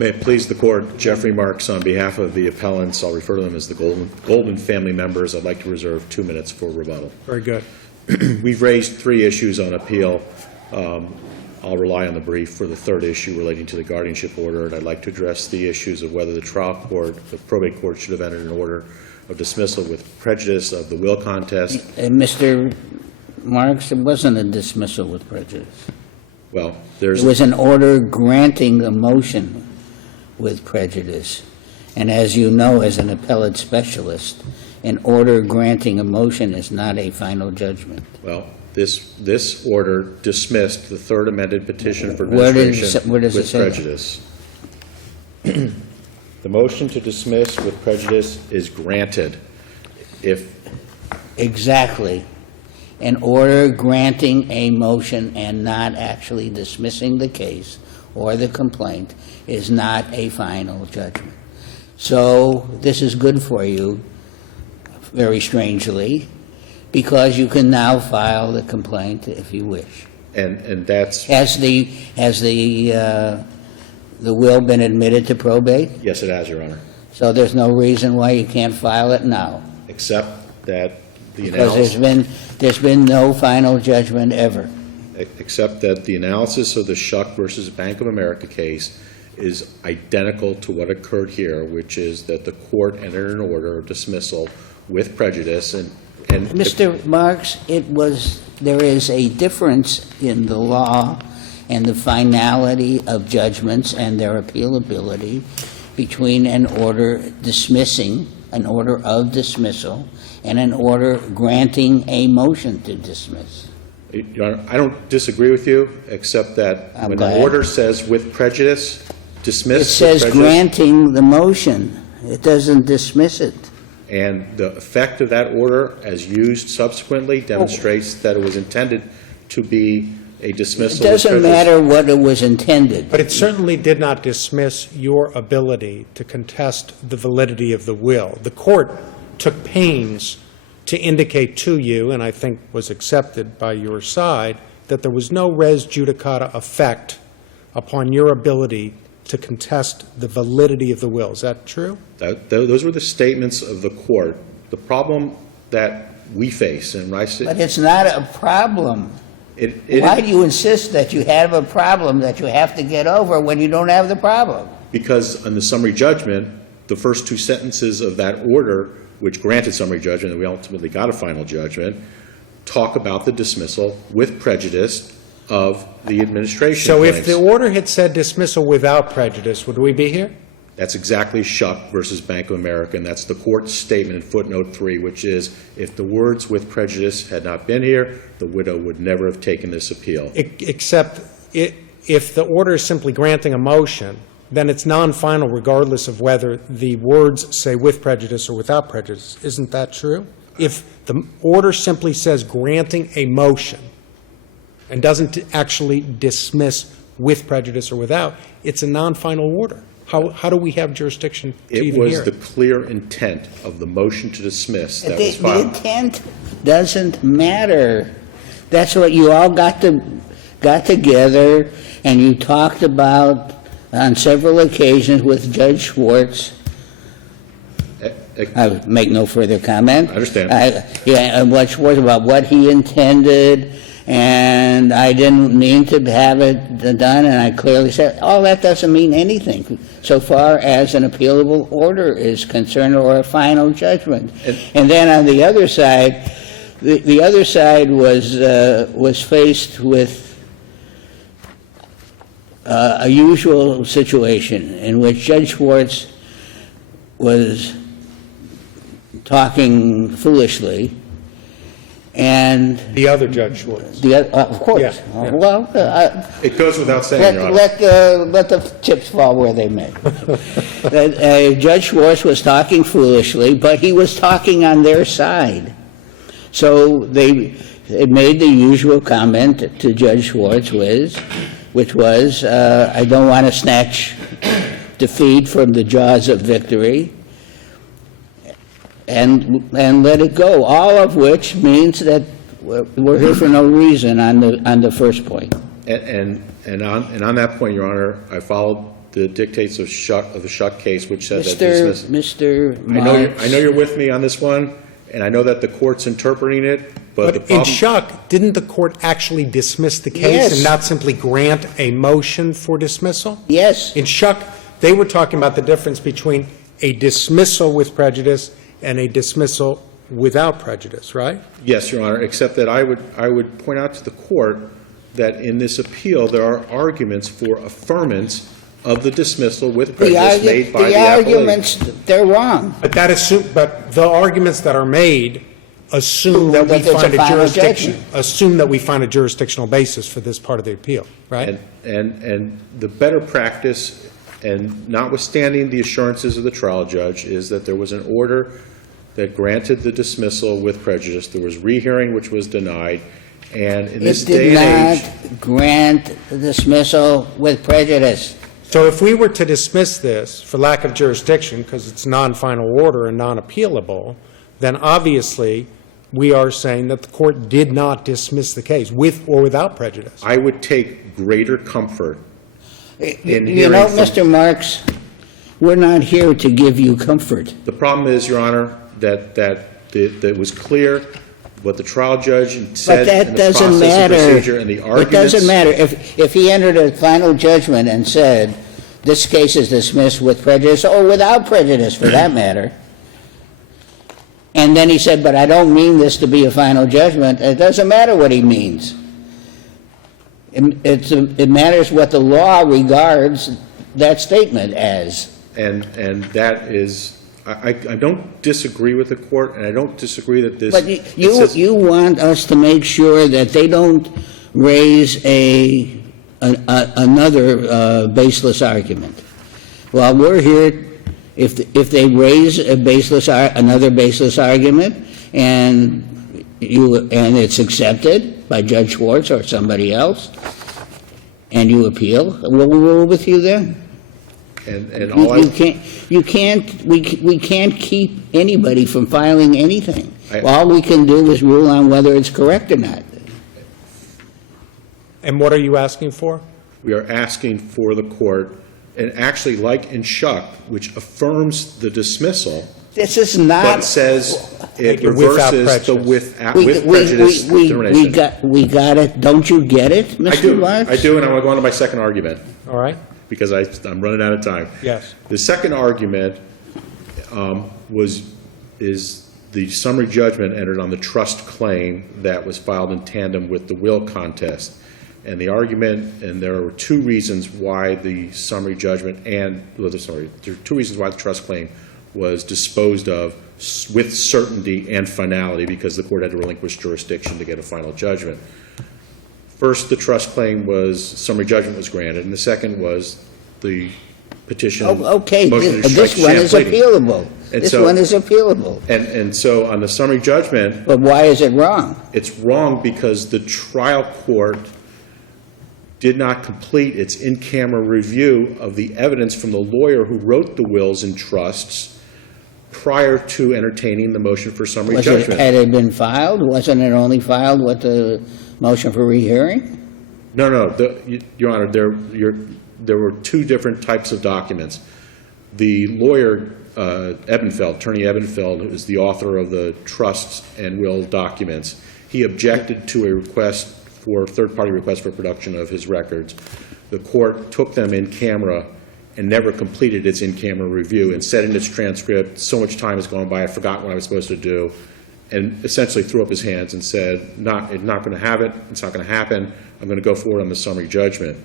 May it please the Court, Jeffrey Marks on behalf of the appellants. I'll refer to them as the Goldman family members. I'd like to reserve 2 minutes for rebuttal. Very good. We've raised 3 issues on appeal. I'll rely on the brief for the 3rd issue relating to the guardianship order, and I'd like to address the issues of whether the trial court, the probate court, should have entered an order of dismissal with prejudice of the will contest. Mr. Marks, it wasn't a dismissal with prejudice. Well, It was an order granting a motion with prejudice. And as you know, as an appellate specialist, an order granting a motion is not a final judgment. Well, this order dismissed the 3rd amended petition for administration where does it with say prejudice. The motion to dismiss with prejudice is granted if Exactly. An order granting a motion and not actually dismissing the case or the complaint is not a final judgment. So this is good for you, very strangely, because you can now file the complaint if you wish. and that's Has the will been admitted to probate? yes, it has, Your Honor, So there's no reason why you can't file it now, except that the because there's been no final judgment ever. except that the analysis of the Schuck versus Bank of America case is identical to what occurred here, which is that the court entered an order of dismissal with prejudice, and Mr. Marks, there is a difference in the law and the finality of judgments and their appealability between an order dismissing, an order of dismissal, and an order granting a motion to dismiss. Your Honor, I don't disagree with you, except that I'm when glad. an order says with prejudice, dismiss It says with prejudice, granting the motion. It doesn't dismiss it. and the effect of that order, as used subsequently, demonstrates that it was intended to be a It dismissal with doesn't prejudice. matter what it was intended. But it certainly did not dismiss your ability to contest the validity of the will. The court took pains to indicate to you, and I think was accepted by your side, that there was no res judicata effect upon your ability to contest the validity of the will. Is that true? Those were the statements of the court. The problem that we face, and I say, But it's not a problem. Why do you insist that you have a problem that you have to get over when you don't have the problem? because on the summary judgment, the first 2 sentences of that order, which granted summary judgment, and we ultimately got a final judgment, talk about the dismissal with prejudice of the administration So claims. if the order had said dismissal without prejudice, would we be here? That's exactly Schuck versus Bank of America, and that's the court's statement in footnote 3, which is, if the words with prejudice had not been here, the widow would never have taken this appeal. Except if the order is simply granting a motion, then it's non-final regardless of whether the words say with prejudice or without prejudice. Isn't that true? If the order simply says granting a motion and doesn't actually dismiss with prejudice or without, it's a non-final order. How do we have jurisdiction to It even was hear the it? clear intent of the motion to dismiss that was The filed. intent doesn't matter. That's what you all got together and you talked about on several occasions with Judge Schwartz. I would make no further comment. I understand. And what Schwartz about what he intended, and I didn't mean to have it done, and I clearly said, all that doesn't mean anything so far as an appealable order is concerned or a final judgment. And then on the other side, the other side was faced with a usual situation in which Judge Schwartz was talking foolishly, and The other Judge Schwartz. of course. Yeah. Well, It goes without saying, Your Honor. let the chips fall where they may. Judge Schwartz was talking foolishly, but he was talking on their side. So they made the usual comment to Judge Schwartz, which was, I don't want to snatch defeat from the jaws of victory, and let it go, all of which means that we're here for no reason on the first point. And on that point, Your Honor, I followed the dictates of the Shuck case, which said that Mr. I know you're with me on this one, and I know that the court's interpreting it, but the But in problem... Shuck, didn't the court actually dismiss the case Yes. and not simply grant a motion for dismissal? Yes. In Shuck, they were talking about the difference between a dismissal with prejudice and a dismissal without prejudice, right? Yes, Your Honor, except that I would point out to the court that in this appeal, there are arguments for affirmance of the dismissal with prejudice made by the appellee. arguments, they're wrong. But but the arguments that are made assume that we That there's find a a final jurisdiction, judgment. assume that we find a jurisdictional basis for this part of the appeal, right? And the better practice, and notwithstanding the assurances of the trial judge, is that there was an order that granted the dismissal with prejudice. There was rehearing, which was denied, and in this day and age... It did not grant the dismissal with prejudice. So if we were to dismiss this for lack of jurisdiction, because it's non-final order and non-appealable, then obviously we are saying that the court did not dismiss the case with or without prejudice. I would take greater comfort in You know, hearing from... Mr. Marks, we're not here to give you comfort. The problem is, Your Honor, that it was clear what the trial judge said in the process and procedure and the arguments... It doesn't matter. If he entered a final judgment and said, this case is dismissed with prejudice, or without prejudice, for that matter, and then he said, but I don't mean this to be a final judgment, it doesn't matter what he means. It matters what the law regards that statement as. And that is... I don't disagree with the court, and I don't disagree that this... But you want us to make sure that they don't raise another baseless argument. Well, we're here, if they raise another baseless argument, and it's accepted by Judge Schwartz or somebody else, and you appeal, we'll rule with you then. And all We can't keep anybody from filing anything. I- All we can do is rule on whether it's correct or not. And what are you asking for? We are asking for the court, and actually, like in Shuck, which affirms the dismissal, This is not. but says it Without reverses the prejudice. with prejudice determination. We got it. Don't you get it, Mr. Marks? I do, and I'm going to go on to my second argument, All right? because I'm running out of time. Yes. The second argument is the summary judgment entered on the trust claim that was filed in tandem with the will contest. And the argument, and there were two reasons why the summary judgment there are two reasons why the trust claim was disposed of with certainty and finality, because the court had to relinquish jurisdiction to get a final judgment. First, the trust claim summary judgment was granted, and the second was the petition. Okay, motion to this strike one is sham pleading. appealable. And This so- one is appealable. And so on the summary judgment, But why is it wrong? it's wrong because the trial court did not complete its in-camera review of the evidence from the lawyer who wrote the wills and trusts prior to entertaining the motion for summary judgment. Had it been filed? Wasn't it only filed with the motion for rehearing? No, Your Honor, there were two different types of documents. The lawyer, Attorney Ebenfeld, who is the author of the trusts and will documents, he objected to a third-party request for production of his records. The court took them in camera and never completed its in-camera review, and said in its transcript, so much time has gone by, I forgot what I was supposed to do, and essentially threw up his hands and said, it's not going to have it, it's not going to happen, I'm going to go forward on the summary judgment.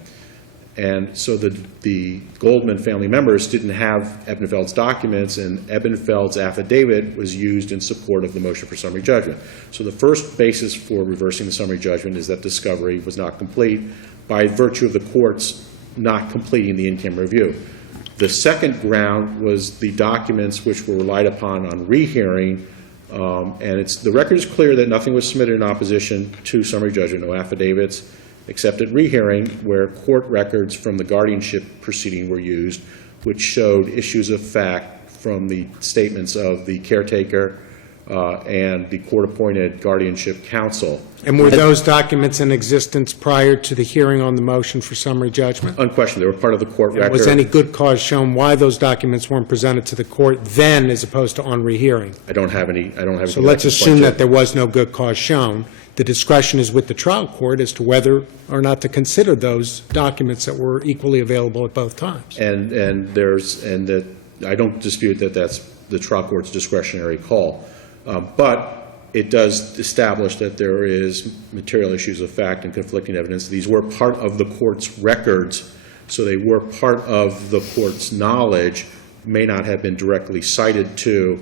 And so the Goldman family members didn't have Ebenfeld's documents, and Ebenfeld's affidavit was used in support of the motion for summary judgment. So the first basis for reversing the summary judgment is that discovery was not complete by virtue of the court's not completing the in-camera review. The second ground was the documents which were relied upon on rehearing, and the record is clear that nothing was submitted in opposition to summary judgment, no affidavits, except at rehearing, where court records from the guardianship proceeding were used, which showed issues of fact from the statements of the caretaker, and the court-appointed guardianship counsel. And were those documents in existence prior to the hearing on the motion for summary judgment? Unquestionably, they were part of the court record. Was any good cause shown why those documents weren't presented to the court then as opposed to on rehearing? I don't have any. So let's assume that there was no good cause shown. The discretion is with the trial court as to whether or not to consider those documents that were equally available at both times. And that I don't dispute that that's the trial court's discretionary call. But it does establish that there is material issues of fact and conflicting evidence. These were part of the court's records, so they were part of the court's knowledge, may not have been directly cited to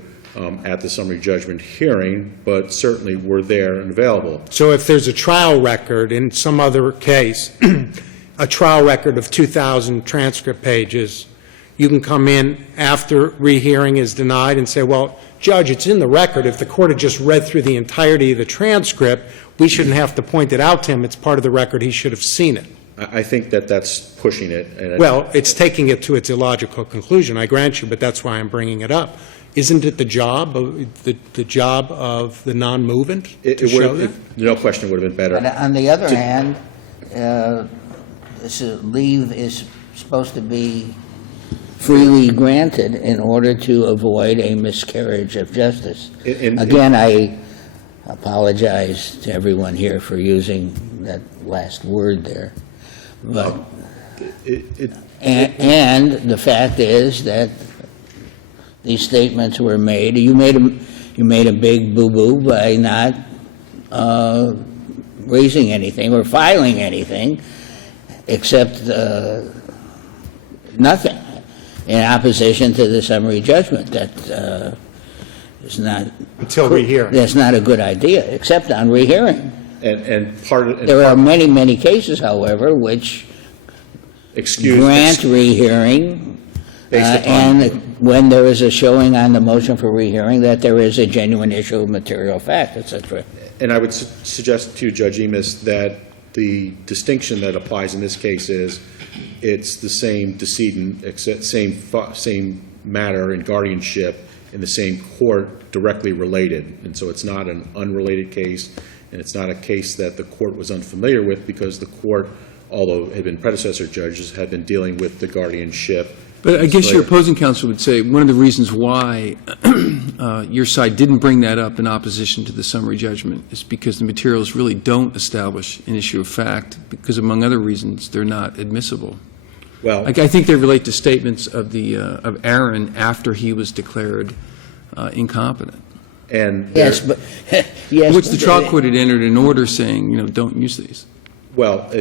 at the summary judgment hearing, but certainly were there and available. So if there's a trial record in some other case, a trial record of 2,000 transcript pages, you can come in after rehearing is denied and say, well, Judge, it's in the record. If the court had just read through the entirety of the transcript, we shouldn't have to point it out to him. It's part of the record. He should have seen it. I think that that's pushing it. And Well, it's taking it to its illogical conclusion, I grant you, but that's why I'm bringing it up. Isn't it the job of the job of the non-movement to show that? No question, it would have been better. But on the other hand, this leave is supposed to be freely granted in order to avoid a miscarriage of justice. Again, I apologize to everyone here for using that last word there. But and the fact is that these statements were made. You made a big boo-boo by not raising anything or filing anything except nothing in opposition to the summary judgment. That is not Until rehearing. That's not a good idea, except on rehearing. There are many cases, however, which grant rehearing, and when there is a showing on the motion for rehearing that there is a genuine issue of material fact, etc. And I would suggest to you, Judge Emis, that the distinction that applies in this case is it's the same decedent, same matter in guardianship in the same court, directly related. And so it's not an unrelated case, and it's not a case that the court was unfamiliar with because the court, although it had been predecessor judges, had been dealing with the guardianship. But I guess your opposing counsel would say one of the reasons why your side didn't bring that up in opposition to the summary judgment is because the materials really don't establish an issue of fact, because among other reasons, they're not admissible. Well, I think they relate to statements of Aaron after he was declared incompetent. and Yes, but yes, Which the trial court had entered an order saying, don't use these. well,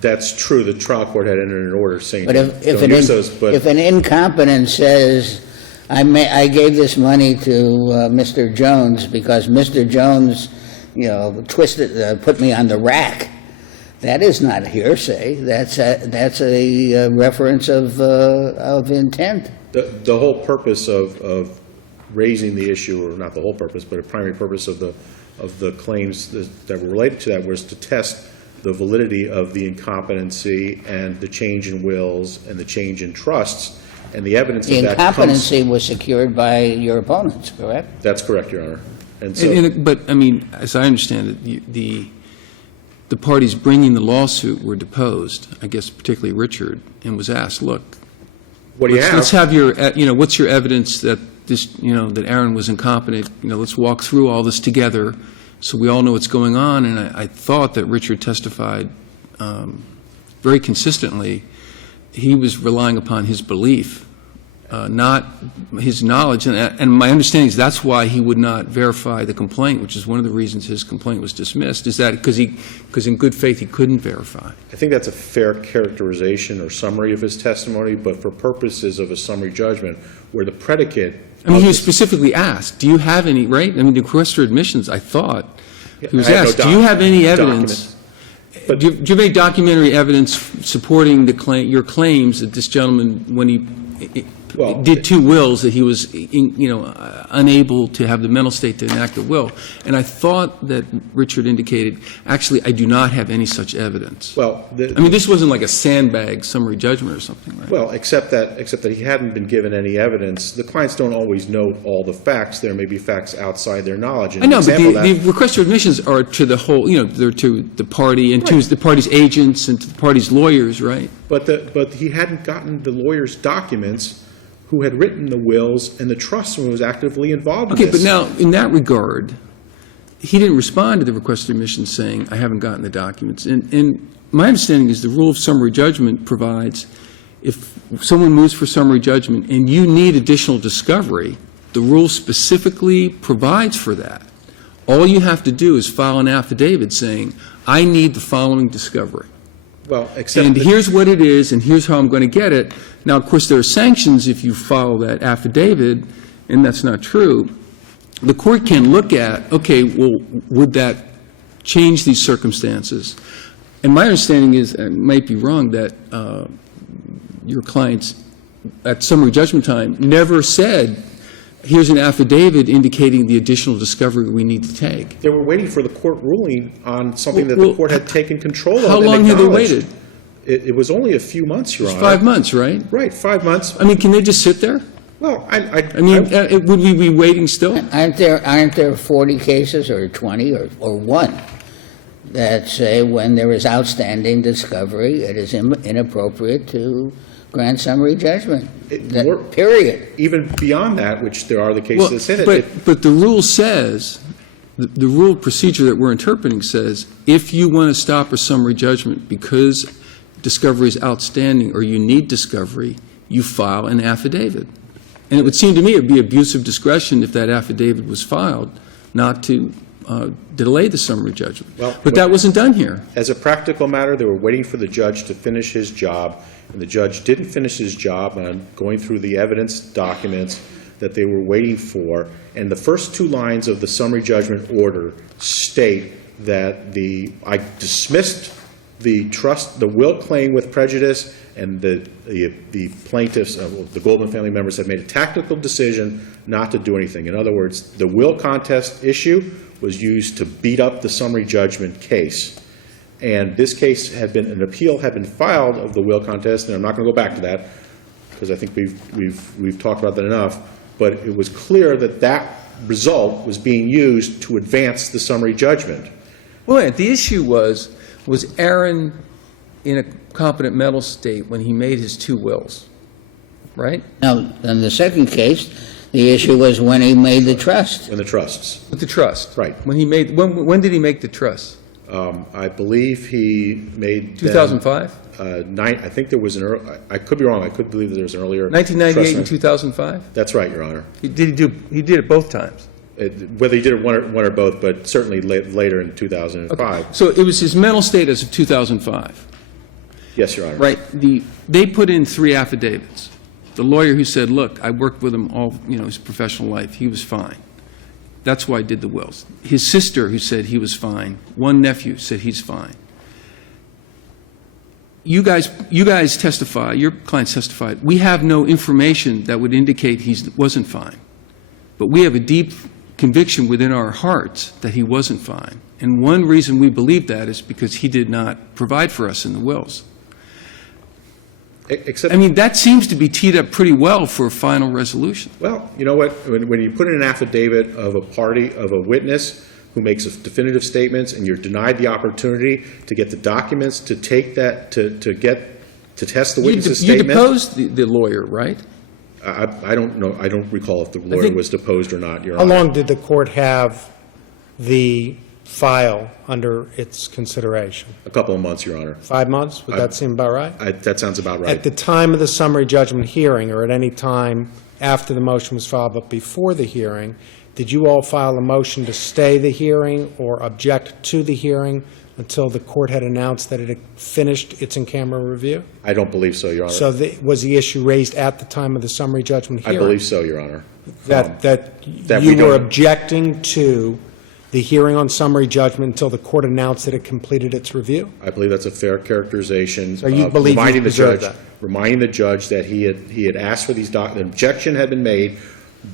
that's true. The trial court had entered an order saying But if don't use those. But an incompetent says, I gave this money to Mr. Jones because Mr. Jones, put me on the rack, that is not hearsay. That's a reference of intent. the whole purpose of raising the issue, or not the whole purpose, but a primary purpose of the claims that were related to that was to test the validity of the incompetency and the change in wills and the change in trusts, and the evidence The of that incompetency was secured by your opponents, correct? That's correct, Your Honor. And so, But, I mean, as I understand it, the parties bringing the lawsuit were deposed, I guess particularly Richard, and was asked, look, what do you have? let's have your, what's your evidence that this, that Aaron was incompetent? Let's walk through all this together so we all know what's going on. And I thought that Richard testified very consistently. He was relying upon his belief, not his knowledge. And my understanding is that's why he would not verify the complaint, which is one of the reasons his complaint was dismissed, is that because in good faith he couldn't verify. I think that's a fair characterization or summary of his testimony, but for purposes of a summary judgment, where the predicate... I mean, he was specifically asked, do you have any, right? I mean, the request for admissions, I thought, he was asked, do you have any evidence? But Do you have any documentary evidence supporting your claims that this gentleman, when he Well, did two wills, that he was, unable to have the mental state to enact a will. And I thought that Richard indicated, actually, I do not have any such evidence. Well, I mean, this wasn't like a sandbag summary judgment or something, right? well, except that he hadn't been given any evidence. The clients don't always know all the facts. There may be facts outside their knowledge. And I know, an but example of the that- request for admissions are to the whole, they're to the party and to the party's agents and to the party's lawyers, right? But he hadn't gotten the lawyer's documents who had written the wills and the trust when he was actively involved in Okay, this. but now, in that regard, he didn't respond to the request for admission saying, I haven't gotten the documents. And my understanding is the rule of summary judgment provides if someone moves for summary judgment and you need additional discovery, the rule specifically provides for that. All you have to do is file an affidavit saying, I need the following discovery. Well, except And that- here's what it is, and here's how I'm going to get it. Now, of course, there are sanctions if you follow that affidavit, and that's not true. The court can look at, okay, well, would that change these circumstances? And my understanding is, I might be wrong, that your clients at summary judgment time never said, here's an affidavit indicating the additional discovery we need to take. They were waiting for the court ruling on something that Well, the court had taken control of. How and long had they acknowledged. waited? It was only a few months, Your It's Honor. 5 months, right? Right, 5 months. I mean, can they just sit there? Well, I mean, would we be waiting still? Aren't there 40 cases or 20 or one that say when there is outstanding discovery, it is inappropriate to grant summary judgment? Period. even beyond that, which there are the cases that say that. But the rule says, the rule procedure that we're interpreting says, if you want to stop a summary judgment because discovery is outstanding or you need discovery, you file an affidavit. And it would seem to me it would be abuse of discretion if that affidavit was filed not to delay the summary judgment. Well, But that wasn't done here. As a practical matter, they were waiting for the judge to finish his job, and the judge didn't finish his job on going through the evidence documents that they were waiting for. And the first two lines of the summary judgment order state that I dismissed the will claim with prejudice, and the plaintiffs, the Goldman family members, have made a tactical decision not to do anything. In other words, the will contest issue was used to beat up the summary judgment case. And this case an appeal had been filed of the will contest, and I'm not going to go back to that, because I think we've talked about that enough, but it was clear that that result was being used to advance the summary judgment. Well, the issue was Aaron in a competent mental state when he made his two wills, right? Now, in the second case, the issue was when he made the trust. And the trusts. With the trust. Right. When did he make the trust? I believe he made... 2005? I think there was I could be wrong, I could believe that there was an earlier... 1998 and trust. 2005? That's right, Your Honor. He did it both times. Whether he did it one or both, but certainly later in 2005. So it was his mental state as of 2005. Yes, Your Honor. Right. They put in 3 affidavits. The lawyer who said, look, I worked with him all, his professional life. He was fine. That's why I did the wills. His sister who said he was fine. One nephew said he's fine. You guys testify, your clients testified, we have no information that would indicate he wasn't fine. But we have a deep conviction within our hearts that he wasn't fine. And one reason we believe that is because he did not provide for us in the wills. Except, I mean, that seems to be teed up pretty well for a final resolution. well, you know what? When you put in an affidavit of a witness who makes definitive statements, and you're denied the opportunity to get the documents to take that, to test the witness's You statement. deposed the lawyer, right? I don't know. I don't recall if the lawyer think- was deposed or not, Your How Honor. long did the court have the file under its consideration? A couple of months, Your Honor. 5 months? Would that seem about right? That sounds about At right. the time of the summary judgment hearing, or at any time after the motion was filed but before the hearing, did you all file a motion to stay the hearing or object to the hearing until the court had announced that it had finished its in-camera review? I don't believe so, Your Honor. So was the issue raised at the time of the summary judgment I hearing? believe so, Your Honor. That That we you were don't- objecting to the hearing on summary judgment until the court announced that it completed its review? I believe that's a fair characterization. So you believe you reminding the deserve judge, that? reminding the judge that he had asked for these an objection had been made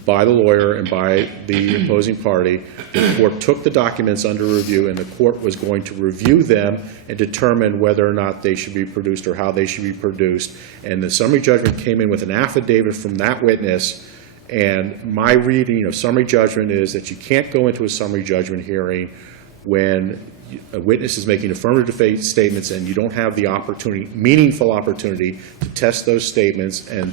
by the lawyer and by the opposing party. The court took the documents under review, and the court was going to review them and determine whether or not they should be produced or how they should be produced. And the summary judgment came in with an affidavit from that witness. And my reading of summary judgment is that you can't go into a summary judgment hearing when a witness is making affirmative statements and you don't have the opportunity, meaningful opportunity, to test those statements. And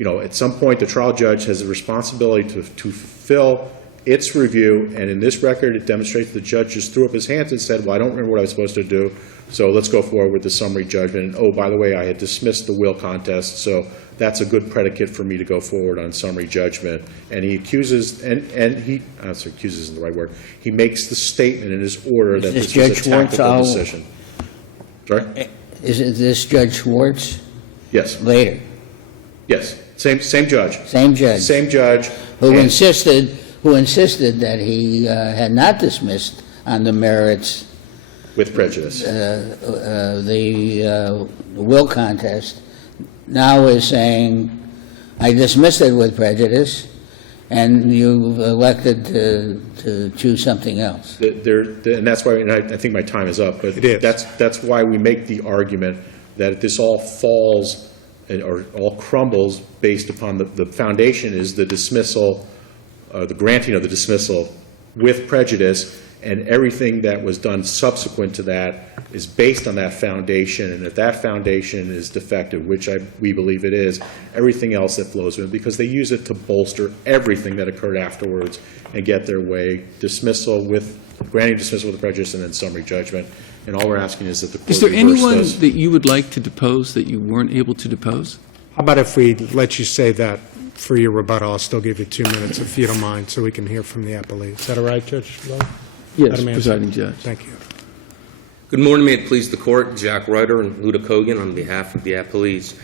at some point, the trial judge has a responsibility to fulfill its review, and in this record, it demonstrates the judge just threw up his hands and said, well, I don't remember what I was supposed to do, so let's go forward with the summary judgment. And, oh, by the way, I had dismissed the will contest, so that's a good predicate for me to go forward on summary judgment. And he accuses, accuses isn't the right word, he makes the statement in his order that this was a tactical decision. Sorry? Is it this Judge Schwartz? Yes. Later? Yes. Same judge. Same judge? Same judge. Who insisted that he had not dismissed on the merits with prejudice. The will contest, now is saying, I dismissed it with prejudice, and you've elected to choose something else. And that's why, and I think my time is up, but It is. that's why we make the argument that this all falls or all crumbles based upon the foundation is the dismissal, the granting of the dismissal with prejudice, and everything that was done subsequent to that is based on that foundation. And if that foundation is defective, which we believe it is, everything else that flows from it, because they use it to bolster everything that occurred afterwards and get their way, granting dismissal with prejudice and then summary judgment. And all we're asking is that the court Is there reverse anyone those. that you would like to depose that you weren't able to depose? How about if we let you say that for your rebuttal? I'll still give you 2 minutes, if you don't mind, so we can hear from the appellee. Is that all right, Judge Lowe? Yes, Madam Answer. presiding judge. Thank you. Good morning. May it please the Court. Jack Ryder and Luda Kogan on behalf of the appellees.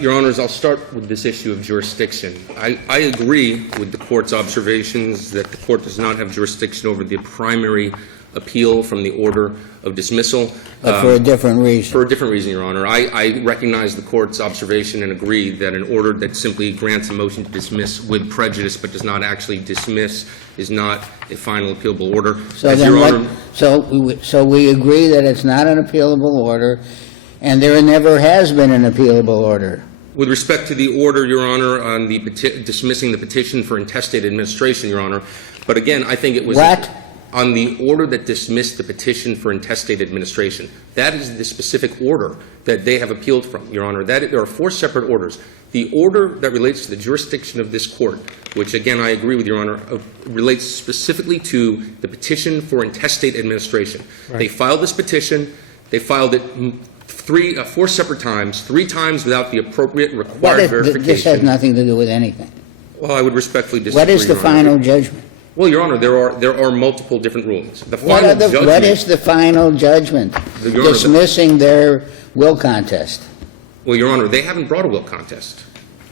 Your Honors, I'll start with this issue of jurisdiction. I agree with the Court's observations that the Court does not have jurisdiction over the primary appeal from the order of dismissal. But for a different reason. For a different reason, Your Honor. I recognize the Court's observation and agree that an order that simply grants a motion to dismiss with prejudice but does not actually dismiss is not a final appealable order. So As then Your what, Honor, so we agree that it's not an appealable order, and there never has been an appealable order. with respect to the order, Your Honor, on the dismissing the petition for intestate administration, Your Honor, but again, I think it was What? on the order that dismissed the petition for intestate administration. That is the specific order that they have appealed from, Your Honor. There are 4 separate orders. The order that relates to the jurisdiction of this court, which again I agree with Your Honor, relates specifically to the petition for intestate administration. Right. They filed this petition. They filed it 4 separate times, 3 times without the appropriate required verification. This has nothing to do with anything. Well, I would respectfully disagree. What is the Your Honor. final judgment? Well, Your Honor, there are multiple different rulings. The What final judgment. what is the final judgment? Your Honor, Dismissing their will contest. Well, Your Honor, they haven't brought a will contest.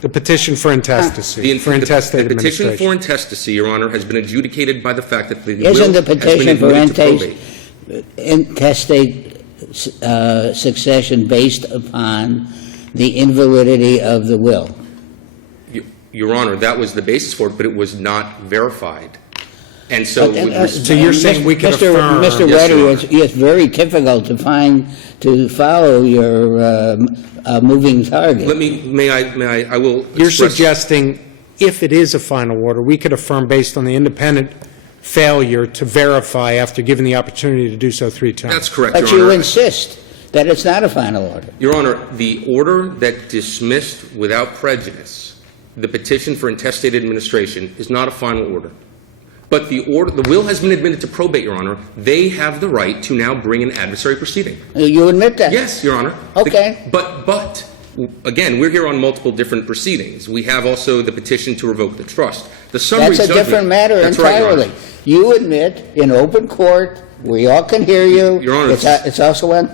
The petition for intestacy, for intestate The petition for administration. intestacy, Your Honor, has been adjudicated by the fact that the will Isn't the has been petition for admitted to probate. intestate succession based upon the invalidity of the will? Your Honor, that was the basis for it, but it was not verified. And so, So you're saying we could affirm- Mr. Yes, Your Reddy, it's very difficult to follow your moving target. may I will You're express- suggesting if it is a final order, we could affirm based on the independent failure to verify after given the opportunity to do so 3 times. That's correct, But Your you Honor. insist that it's not a final order. Your Honor, the order that dismissed without prejudice the petition for intestate administration is not a final order. But the will has been admitted to probate, Your Honor. They have the right to now bring an adversary proceeding. You admit that? Yes, Your Honor. Okay. But, again, we're here on multiple different proceedings. We have also the petition to revoke the trust. The summary That's a judgment. different matter That's right, Your entirely. Honor. You admit in open court, we all can hear you. Your Honor, It's also on,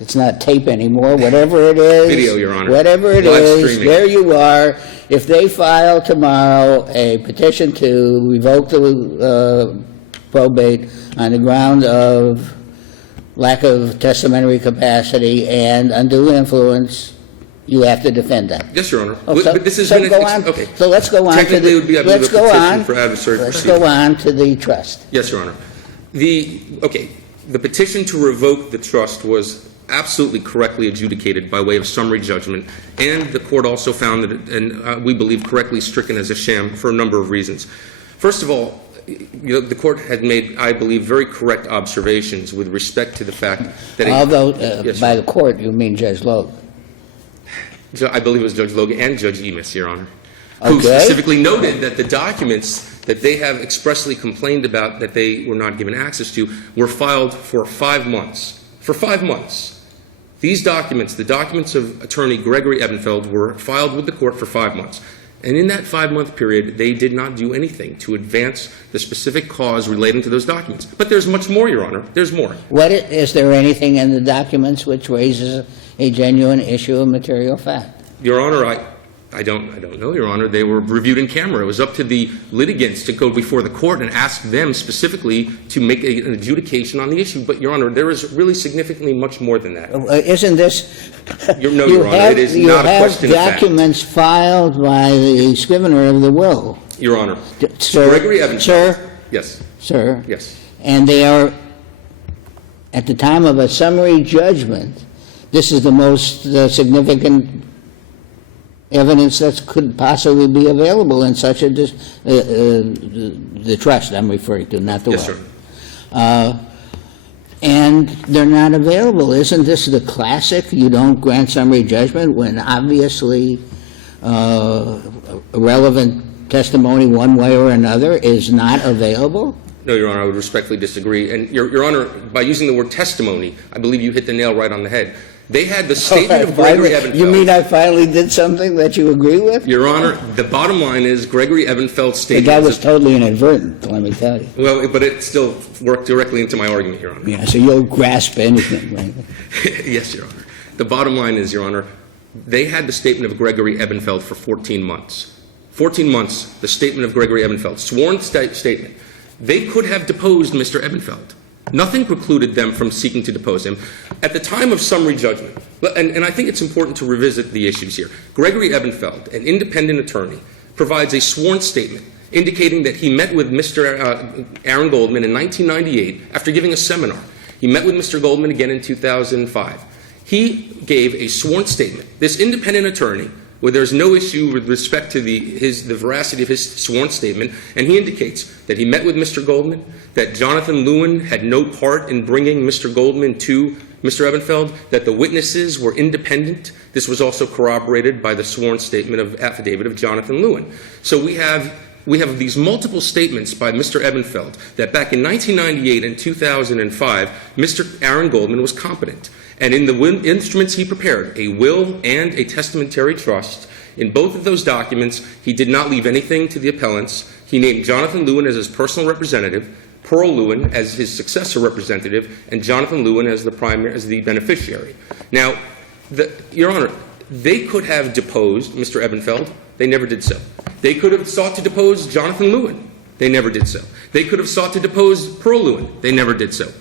it's not tape anymore, whatever it is. Video, Your Honor. Whatever it Live is, streaming. there you are. If they file tomorrow a petition to revoke the probate on the ground of lack of testamentary capacity and undue influence, you have to defend that. Yes, Your Honor. Oh, But this has so been... go on. Okay. So let's go on to Technically, it would be, I believe, let's a go petition on. for adversary Let's proceeding. go on to the trust. Yes, Your Honor. The petition to revoke the trust was absolutely correctly adjudicated by way of summary judgment, and the court also found that, and we believe correctly stricken as a sham for a number of reasons. First of all, the court had made, I believe, very correct observations with respect to the fact that... Although, Yes, by Your the court, you mean Judge Logue. Honor. I believe it was Judge Logan and Judge Emis, Your Honor, who Okay. specifically noted that the documents that they have expressly complained about that they were not given access to were filed for 5 months. For 5 months. These documents, the documents of Attorney Gregory Ebenfeld, were filed with the court for 5 months. And in that 5-month period, they did not do anything to advance the specific cause relating to those documents. But there's much more, Your Honor. There's more. Is there anything in the documents which raises a genuine issue of material fact? Your Honor, I don't know, Your Honor. They were reviewed in camera. It was up to the litigants to go before the court and ask them specifically to make an adjudication on the issue. But, Your Honor, there is really significantly much more than that. Isn't this... No, Your Honor, it is not a question of You fact. have documents filed by the scrivener of the will. Your Honor, Sir, Gregory Ebenfeld. Sir, Yes, sir. yes. And they are, at the time of a summary judgment, this is the most significant evidence that could possibly be available in such a, the trust I'm referring to, not the will. Yes, sir. And they're not available. Isn't this the classic, you don't grant summary judgment when obviously relevant testimony one way or another is not available? No, Your Honor, I would respectfully disagree. And, Your Honor, by using the word testimony, I believe you hit the nail right on the head. They had the statement of Gregory Ebenfeld. You mean I finally did something that you agree with? Your Honor, the bottom line is Gregory Ebenfeld's statement... That was totally inadvertent, let me tell you. Well, but it still worked directly into my argument, Your Honor. Yeah, so you'll grasp anything, right? Yes, Your Honor. The bottom line is, Your Honor, they had the statement of Gregory Ebenfeld for 14 months. 14 months, the statement of Gregory Ebenfeld, sworn statement. They could have deposed Mr. Ebenfeld. Nothing precluded them from seeking to depose him. At the time of summary judgment, and I think it's important to revisit the issues here, Gregory Ebenfeld, an independent attorney, provides a sworn statement indicating that he met with Mr. Aaron Goldman in 1998 after giving a seminar. He met with Mr. Goldman again in 2005. He gave a sworn statement. This independent attorney, where there's no issue with respect to the veracity of his sworn statement, and he indicates that he met with Mr. Goldman, that Jonathan Lewin had no part in bringing Mr. Goldman to Mr. Ebenfeld, that the witnesses were independent. This was also corroborated by the sworn statement of affidavit of Jonathan Lewin. So we have these multiple statements by Mr. Ebenfeld that back in 1998 and 2005, Mr. Aaron Goldman was competent. And in the instruments he prepared, a will and a testamentary trust, in both of those documents, he did not leave anything to the appellants. He named Jonathan Lewin as his personal representative, Pearl Lewin as his successor representative, and Jonathan Lewin as the beneficiary. Now, Your Honor, they could have deposed Mr. Ebenfeld. They never did so. They could have sought to depose Jonathan Lewin. They never did so. They could have sought to depose Pearl Lewin. They never did so.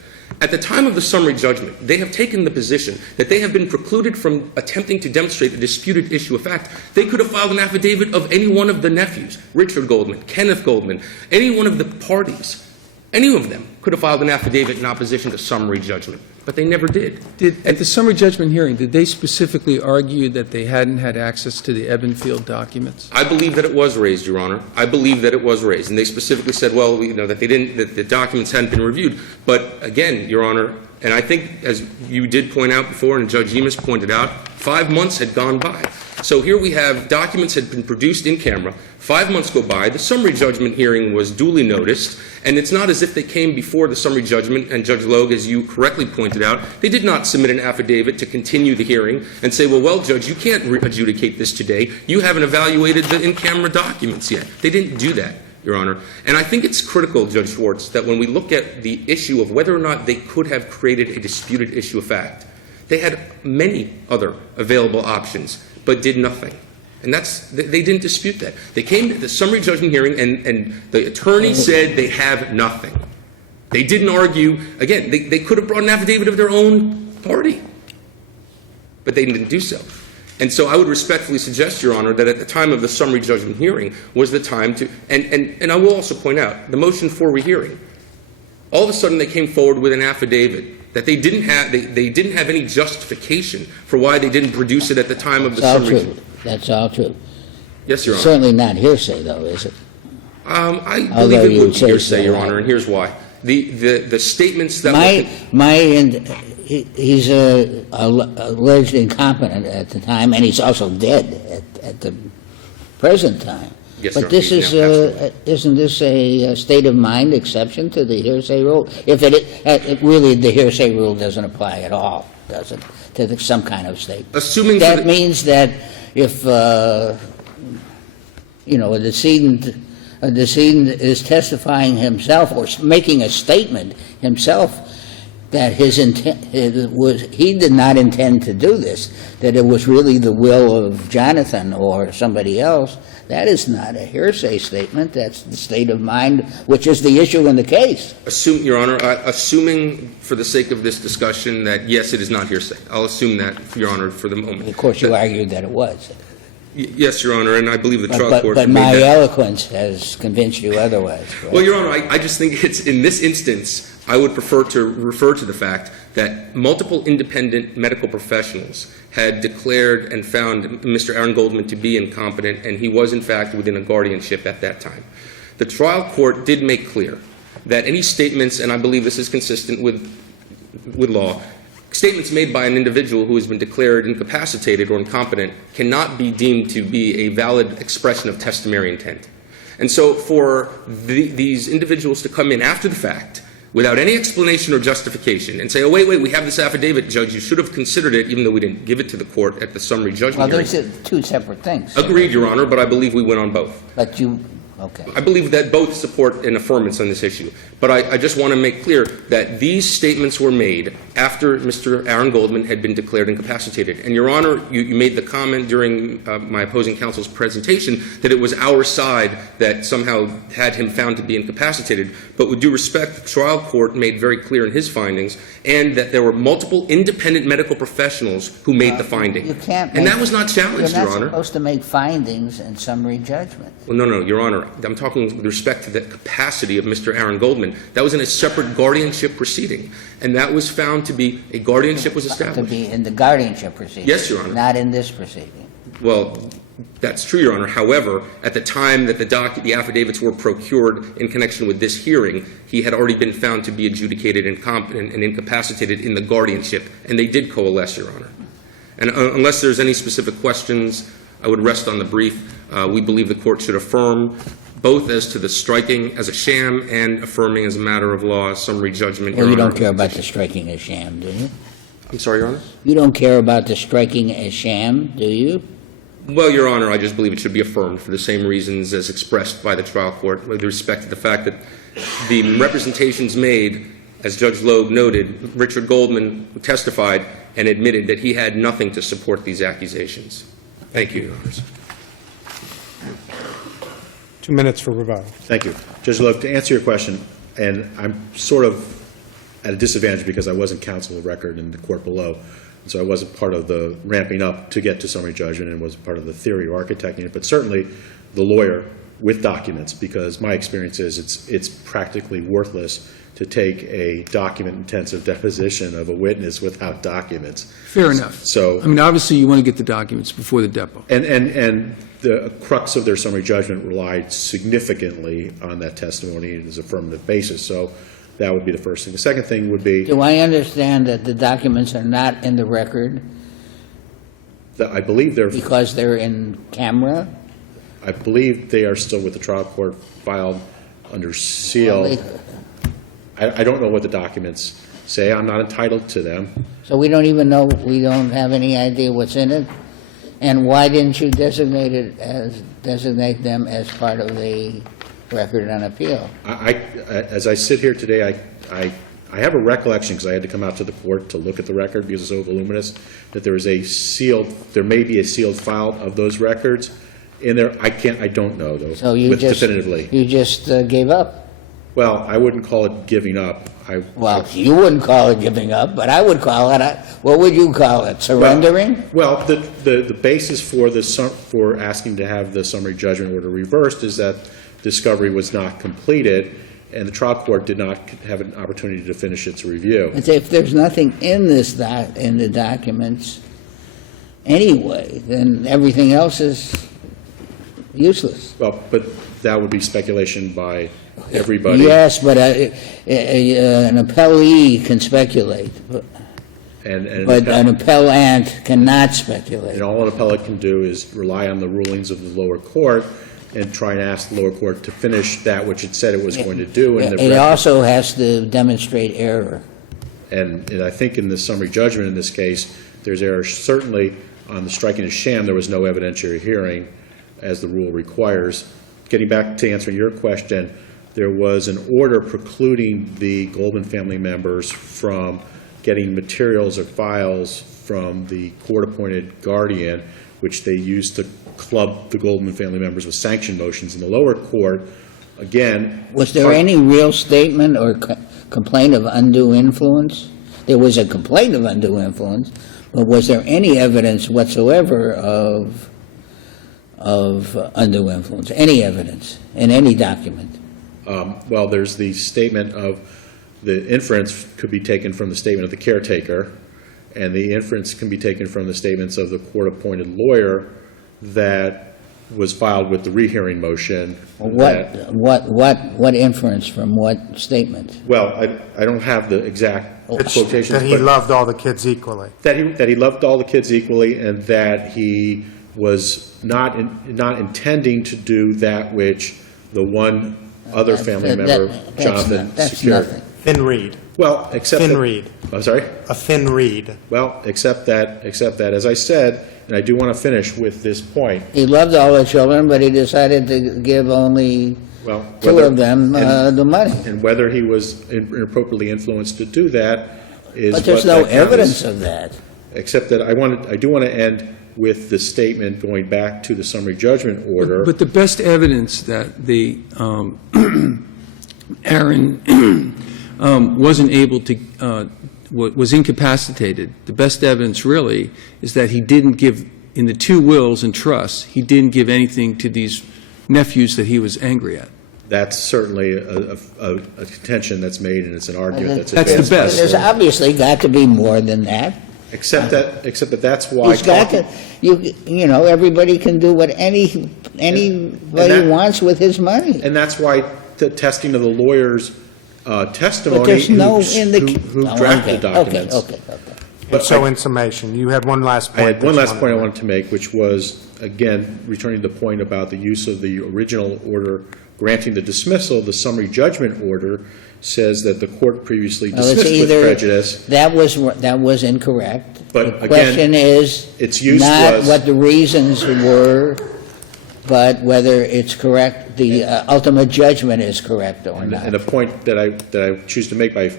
At the time of the summary judgment, they have taken the position that they have been precluded from attempting to demonstrate a disputed issue of fact. They could have filed an affidavit of any one of the nephews, Richard Goldman, Kenneth Goldman, any one of the parties. Any of them could have filed an affidavit in opposition to summary judgment, but they never did. At the summary judgment hearing, did they specifically argue that they hadn't had access to the Ebenfield documents? I believe that it was raised, Your Honor. I believe that it was raised. And they specifically said, well, that that the documents hadn't been reviewed. But again, Your Honor, and I think as you did point out before and Judge Emis pointed out, 5 months had gone by. So here we have documents had been produced in camera. 5 months go by. The summary judgment hearing was duly noticed. And it's not as if they came before the summary judgment, and Judge Logue, as you correctly pointed out, they did not submit an affidavit to continue the hearing and say, well, Judge, you can't adjudicate this today. You haven't evaluated the in-camera documents yet. They didn't do that, Your Honor. And I think it's critical, Judge Schwartz, that when we look at the issue of whether or not they could have created a disputed issue of fact, they had many other available options, but did nothing. And they didn't dispute that. They came to the summary judgment hearing, and the attorney said they have nothing. They didn't argue, again, they could have brought an affidavit of their own party, but they didn't do so. And so I would respectfully suggest, Your Honor, that at the time of the summary judgment hearing was the time to, and I will also point out, the motion for rehearing, all of a sudden they came forward with an affidavit that they didn't have any justification for why they didn't produce it at the time of the summary. That's all true. Yes, Your Honor. Certainly not hearsay, though, is it? I Although believe it you would would be say hearsay, so, Your right? Honor, and here's why. The statements that He's alleged incompetent at the time, and he's also dead at the present time. Yes, but sir. this He's is now absolutely. isn't this a state of mind exception to the hearsay rule? If it really, the hearsay rule doesn't apply at all, does it, to some kind of statement? Assuming That means that if a decedent is testifying himself or making a statement himself that his intent he did not intend to do this, that it was really the will of Jonathan or somebody else, that is not a hearsay statement. That's the state of mind, which is the issue in the case. Your Honor, assuming for the sake of this discussion that, yes, it is not hearsay. I'll assume that, Your Honor, for the moment. Of course, you argued that it was. Yes, Your Honor, and I believe the trial court But made my that. eloquence has convinced you otherwise. Right? Well, Your Honor, I just think it's, in this instance, I would prefer to refer to the fact that multiple independent medical professionals had declared and found Mr. Aaron Goldman to be incompetent, and he was, in fact, within a guardianship at that time. The trial court did make clear that any statements, and I believe this is consistent with law, statements made by an individual who has been declared incapacitated or incompetent cannot be deemed to be a valid expression of testimony intent. And so for these individuals to come in after the fact without any explanation or justification and say, oh, wait, we have this affidavit, Judge, you should have considered it, even though we didn't give it to the court at the summary judgment Well, hearing. those are two separate things. Agreed, Your Honor, but I believe we went on both. But okay. I believe that both support an affirmance on this issue. But I just want to make clear that these statements were made after Mr. Aaron Goldman had been declared incapacitated. And, Your Honor, you made the comment during my opposing counsel's presentation that it was our side that somehow had him found to be incapacitated. But with due respect, the trial court made very clear in his findings and that there were multiple independent medical professionals who made the finding. You can't and make, that was not challenged, You're Your not Honor. supposed to make findings in summary judgment. Well, no, Your Honor. I'm talking with respect to the capacity of Mr. Aaron Goldman. That was in a separate guardianship proceeding, and that was found to be a guardianship was To established. be in the guardianship proceeding. Yes, Your Honor. Not in this proceeding. Well, that's true, Your Honor. However, at the time that the affidavits were procured in connection with this hearing, he had already been found to be adjudicated incompetent and incapacitated in the guardianship, and they did coalesce, Your Honor. And unless there's any specific questions, I would rest on the brief. We believe the court should affirm both as to the striking as a sham and affirming as a matter of law, summary judgment. Well, Your you Honor. don't care about the striking as sham, do you? I'm sorry, Your Honor? You don't care about the striking as sham, do you? Well, Your Honor, I just believe it should be affirmed for the same reasons as expressed by the trial court with respect to the fact that the representations made, as Judge Loeb noted, Richard Goldman testified and admitted that he had nothing to support these accusations. Thank you, Your Honors. 2 minutes for rebuttal. Thank you. Judge Loeb, to answer your question, and I'm sort of at a disadvantage because I wasn't counsel of record in the court below, and so I wasn't part of the ramping up to get to summary judgment and was part of the theory or architecting it, but certainly the lawyer with documents, because my experience is it's practically worthless to take a document-intensive deposition of a witness without documents. Fair enough. So, I mean, obviously, you want to get the documents before the depot. and the crux of their summary judgment relied significantly on that testimony as affirmative basis. So that would be the first thing. The second thing would be Do I understand that the documents are not in the record that I believe because they're in camera? I believe they are still with the trial court filed under seal. Well, I don't know what the documents say. I'm not entitled to them. So we don't even know, we don't have any idea what's in it? And why didn't you designate them as part of the record on appeal? As I sit here today, I have a recollection, because I had to come out to the court to look at the record because it's so voluminous, that there may be a sealed file of those records in there. I don't know, though, So you just definitively. You just gave up? Well, I wouldn't call it giving up. Well, you wouldn't call it giving up, but I would call it, what would you call it, surrendering? Well, the basis for for asking to have the summary judgment order reversed is that discovery was not completed, and the trial court did not have an opportunity to finish its review. And if there's nothing in in the documents anyway, then everything else is useless. Well, but that would be speculation by everybody. Yes, but an appellee can speculate, And but an appellant cannot speculate. And all an appellate can do is rely on the rulings of the lower court and try and ask the lower court to finish that which it said it was going to do. And It also has to demonstrate error. And I think in the summary judgment in this case, there's error. Certainly on the striking a sham, there was no evidentiary hearing, as the rule requires. Getting back to answering your question, there was an order precluding the Goldman family members from getting materials or files from the court-appointed guardian, which they used to club the Goldman family members with sanction motions in the lower court. Again... Was there any real statement or complaint of undue influence? There was a complaint of undue influence, but was there any evidence whatsoever of undue influence? Any evidence in any document? Well, there's the statement of the inference could be taken from the statement of the caretaker, and the inference can be taken from the statements of the court-appointed lawyer that was filed with the rehearing motion. What inference from what statement? Well, I don't have the exact quotations. That he but loved all the kids equally. that he loved all the kids equally, and that he was not intending to do that which the one other family member, Jonathan, That's secured. nothing. Thin reed. Well, except Thin that, reed. I'm sorry. A thin reed. Well, except that, as I said, and I do want to finish with this point. He loved all the children, but he decided to give only Well, two whether- of them the money. And whether he was inappropriately influenced to do that is. But there's what no that counts. evidence of that. Except that I do want to end with the statement going back to the summary judgment order. But the best evidence that the Aaron wasn't able to, was incapacitated, the best evidence really is that he didn't give, in the two wills and trusts, he didn't give anything to these nephews that he was angry at. That's certainly a contention that's made, and it's an argument that's That's the advanced by best. There's obviously got to be more than that. Except that that's why. He's got to, you know, everybody can do what anybody that- wants with his money. And that's why the testing of the lawyer's testimony, But there's no who Oh, drafted the documents. Okay. But So I- in summation, you had one last I point. had one that you last point I to wanted to make, which was, again, returning to the point about the use of the original order granting the dismissal. The summary judgment order says that the court previously Well, it's dismissed with either- prejudice. That was incorrect. But The again, question is its use not was- what the reasons were, but whether it's correct, the ultimate judgment is correct or And not. the point that I choose to make by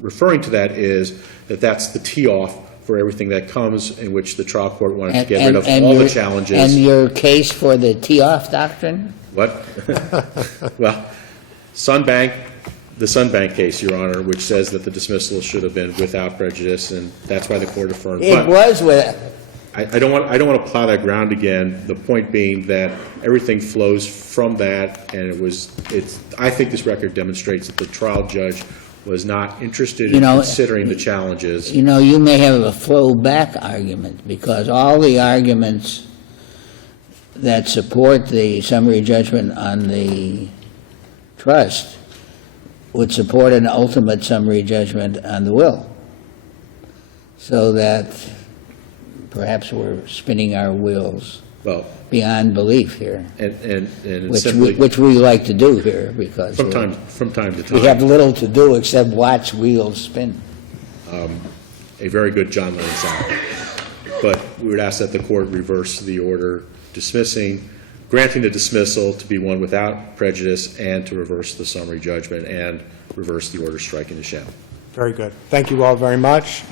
referring to that is that that's the tee-off for everything that comes, in which the trial court wanted to get rid of all the challenges. And your case for the tee-off doctrine? What? Well, the Sunbank case, Your Honor, which says that the dismissal should have been without prejudice, and that's why the court affirmed. It But was with, I don't want to plow that ground again, the point being that everything flows from that, and I think this record demonstrates that the trial judge was not interested in considering the challenges. you know, you may have a flow-back argument, because all the arguments that support the summary judgment on the trust would support an ultimate summary judgment on the will. So that perhaps we're spinning our wheels Well, beyond belief here, and it's simply, which we like to do here, because from time to time. we have little to do except watch wheels spin. A very good John Lennon song. But we would ask that the court reverse the order granting the dismissal to be one without prejudice, and to reverse the summary judgment and reverse the order striking the sham. Very good. Thank you all very much.